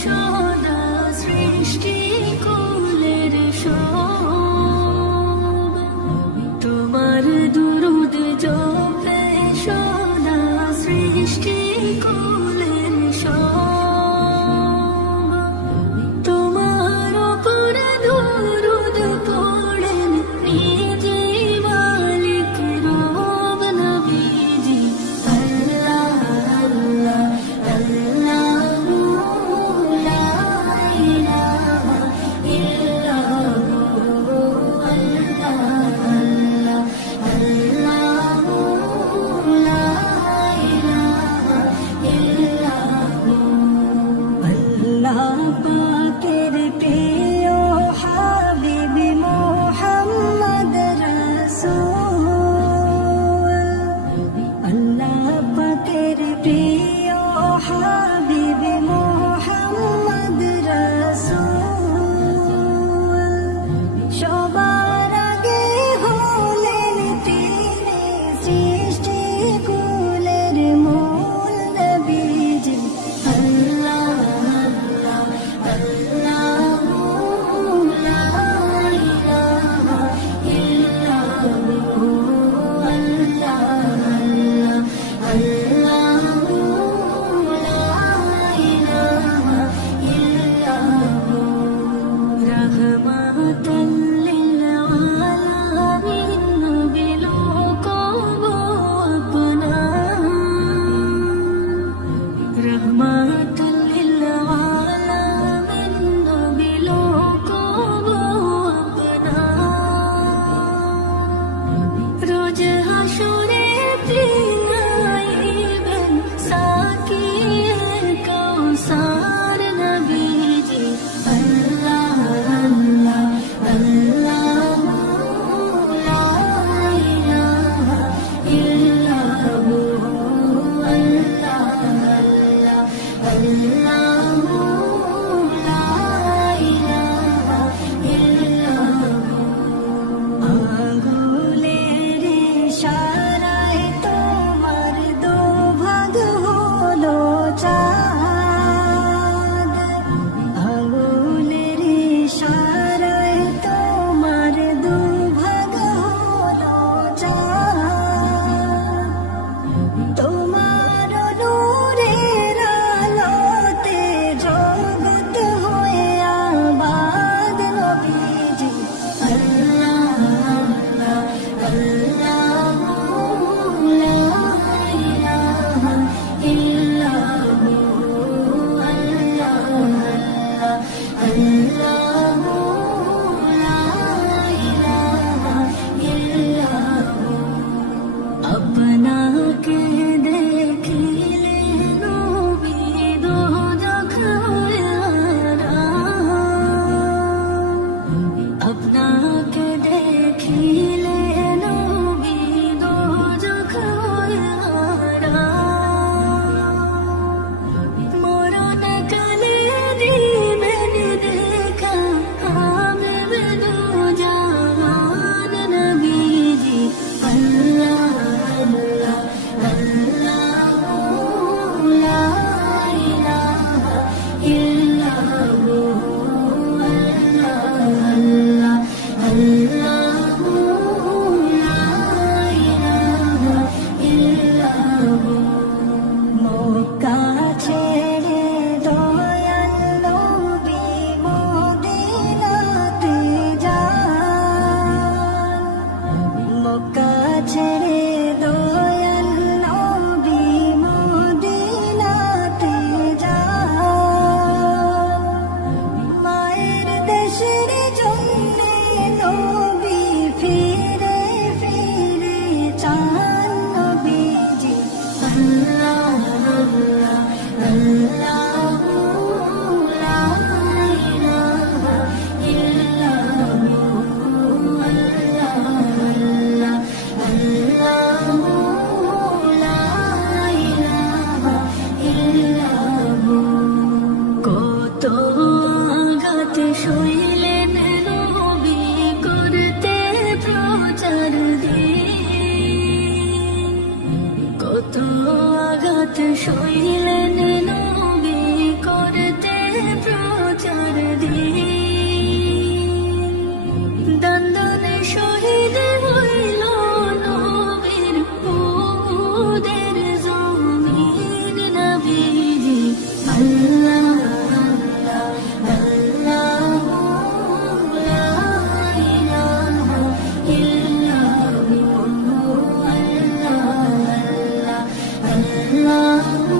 সদা সৃষ্টি কুলের সব তোমার দুরুদ জপে সদা সৃষ্টি কুলের সব তোমার উপর দুরুদ পড়েন নিজে মালিক রব নবীজি আল্লাহ আল্লাহ আল্লাহ লা ইলাহা ইল্লাল্লাহ আল্লাহ আল্লাহ আল্লাহ লা ইলাহা ইল্লাল্লাহ আল্লাহ পাকের প্রিয় হাবিব মুহাম্মদ রাসূল আল্লাহ পাকের প্রিয় হাবিব মুহাম্মদ রাসূল সবার আগে হলেন তিনি সৃষ্টি কুলের মূল নবীজি আল্লাহ আল্লাহ আল্লাহ লা ইলাহা ইল্লাল্লাহ আল্লাহ আল্লাহ আল্লাহ লা ইলাহা ইল্লাল্লাহ রাহমাতাল লিল আলামিন নবী লোকব আপনা रहमतुल लिल आलमीन नबी लोकब अपना रोज हाशुरे पिलाइबेन साकिए कौसार नबीजी अल्लाह अल्लाह अल्लाह ला इलाहा इल्लल्लाह अल्लाह अल्लाह ला इलाहा इल्लल्लाह আঙ্গুলের ইশারায় তোমার দুভাগ হলো চাঁদ আঙ্গুলের ইশারায় তোমার দুভাগ হলো চাঁদ তোমার নূরের আলোতে জগৎ হয়ে আবাদ নবীজি আল্লাহ আল্লাহ আল্লাহ লা ইলাহা ইল্লাল্লাহ আল্লাহ আল্লাহ লা ইলাহা ইল্লাল্লাহ আপনাকে দেখিলে নবী দোজখ হয়ে আপনাকে দেখিলে নবী দোজখ হয়ে মরণ কালে দিবেন দেখা হাবিব দু জাহান নবীজি আল্লাহ আল্লাহ আল্লাহ লা ইলাহা ইল্লাল্লাহ আল্লাহ আল্লাহ লা ইলাহা ইল্লাল্লাহ মক্কা ছেড়ে দয়াল নবী মদিনাতে যান মক্কা ছেড়ে দয়াল নবী মদিনাতে যান মায়ের দেশের জন্যে নবী ফিরে ফিরে চান নবীজি আল্লাহ আল্লাহ আল্লাহ লা ইলাহা ইল্লাল্লাহ আল্লাহ আল্লাহ লা ইলাহা ইল্লাল্লাহ কত আঘাত সইলেন নবী করতে প্রচার দিন কত আঘাত সইলেন নবী করতে আল্লাহ